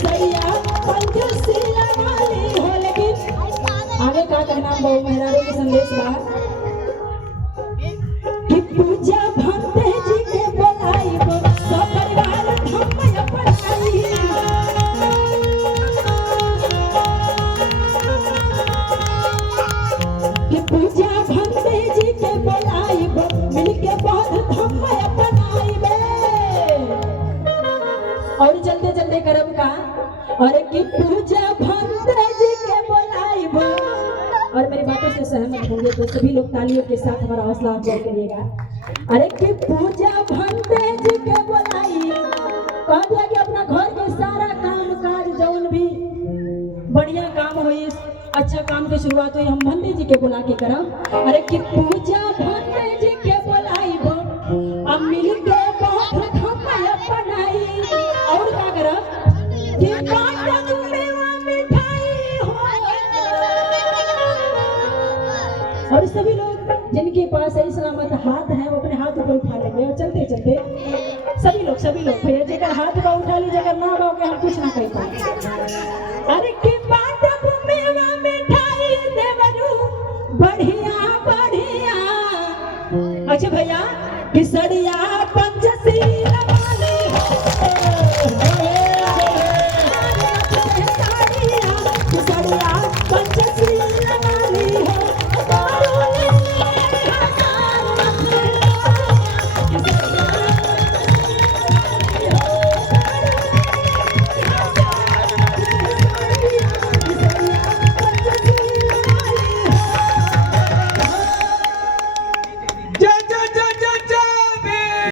सैया पंचशीला वाली हो। लेकिन आगे का कहना बहु मेहरारू के संदेश बा कि पूजा भंते जी के बोलाई सब परिवार हम अपनाई। कि पूजा भंते जी के बोलाई मिलके बहुत हम अपनाई। और चलते चलते करब का और कि पूजा भंते जी के बोलाई। और मेरी बातों से सहमत होंगे तो सभी लोग तालियों के साथ हमारा हौसला अफजाई करिएगा। अरे कि पूजा भंते जी के बोलाई कह दिया कि अपना घर के सारा काम काज जौन भी बढ़िया काम हो, अच्छा काम के शुरुआत हुई हम भंते जी के बुला के करब। अरे कि पूजा भंते जी के बोलाई अब मिल के बहुत हम अपनाई। और का करब कि बाटब मेवा मिठाई हो। और सभी लोग जिनके पास सही सलामत हाथ है वो अपने हाथ ऊपर उठा लेंगे। और चलते चलते सभी लोग भैया जेकर हाथ बा उठा ली, जेकर ना बा के हम कुछ ना कह पाए। अरे कि बाटब मेवा मिठाई देवरू बढ़िया बढ़िया। अच्छा भैया